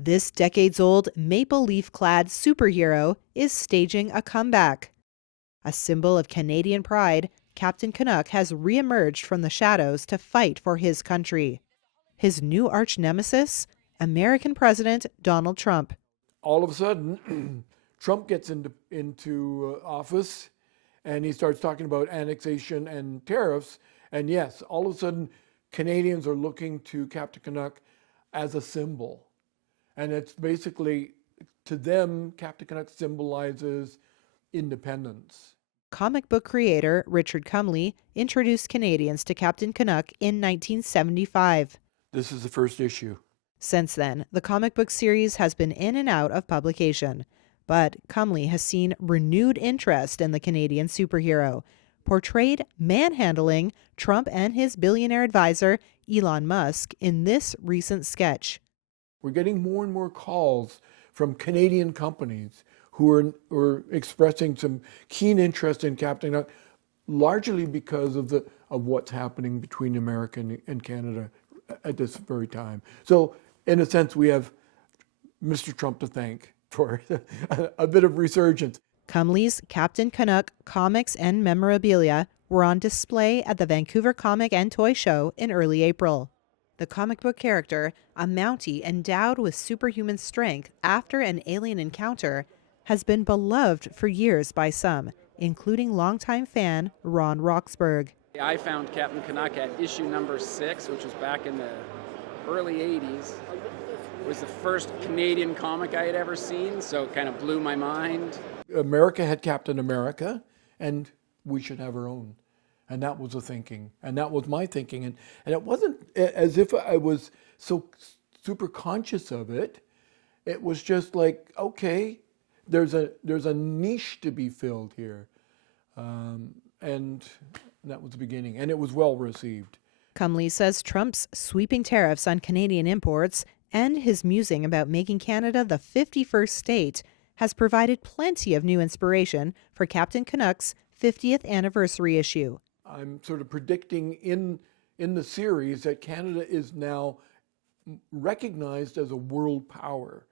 This decades-old maple leaf-clad superhero is staging a comeback. A symbol of Canadian pride, Captain Canuck has reemerged from the shadows to fight for his country. His new arch-nemesis? American President Donald Trump. All of a sudden, Trump gets into office, and he starts talking about annexation and tariffs. And yes, all of a sudden, Canadians are looking to Captain Canuck as a symbol. And it's basically, to them, Captain Canuck symbolizes independence. Comic book creator Richard Cumley introduced Canadians to Captain Canuck in 1975. This is the first issue. Since then, the comic book series has been in and out of publication. But Cumley has seen renewed interest in the Canadian superhero, portrayed manhandling Trump and his billionaire advisor, Elon Musk, in this recent sketch. We're getting more and more calls from Canadian companies who are expressing some keen interest in Captain Canuck, largely because of what's happening between America and Canada at this very time. So, in a sense, we have Mr. Trump to thank for a bit of resurgence. Cumley's Captain Canuck comics and memorabilia were on display at the Vancouver Comic and Toy Show in early April. The comic book character, a Mountie endowed with superhuman strength after an alien encounter, has been beloved for years by some, including longtime fan Ron Roxburgh. I found Captain Canuck at issue number 6, which was back in the early 80s. It was the first Canadian comic I had ever seen, so it kind of blew my mind. America had Captain America, and we should have our own. And that was the thinking, and that was my thinking. And it wasn't as if I was so super conscious of it. It was just like, okay, there's a niche to be filled here. And that was the beginning, and it was well received. Cumley says Trump's sweeping tariffs on Canadian imports and his musing about making Canada the 51st state has provided plenty of new inspiration for Captain Canuck's 50th anniversary issue. I'm sort of predicting in the series that Canada is now recognized as a world power,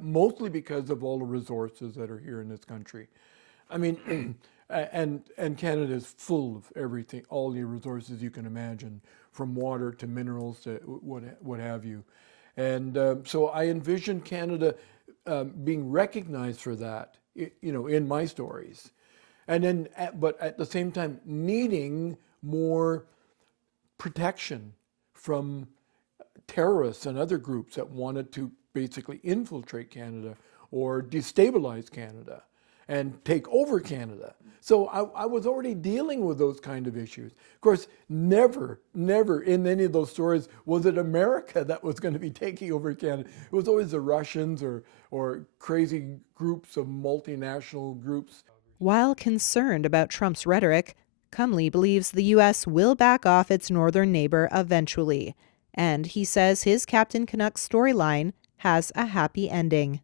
mostly because of all the resources that are here in this country. I mean, and Canada is full of everything, all the resources you can imagine, from water to minerals to what have you. And so I envision Canada being recognized for that, in my stories. And then, but at the same time, needing more protection from terrorists and other groups that wanted to basically infiltrate Canada or destabilize Canada and take over Canada. So I was already dealing with those kind of issues. Of course, never in any of those stories was it America that was going to be taking over Canada. It was always the Russians or crazy groups of multinational groups. While concerned about Trump's rhetoric, Cumley believes the U.S. will back off its northern neighbor eventually. And he says his Captain Canuck storyline has a happy ending.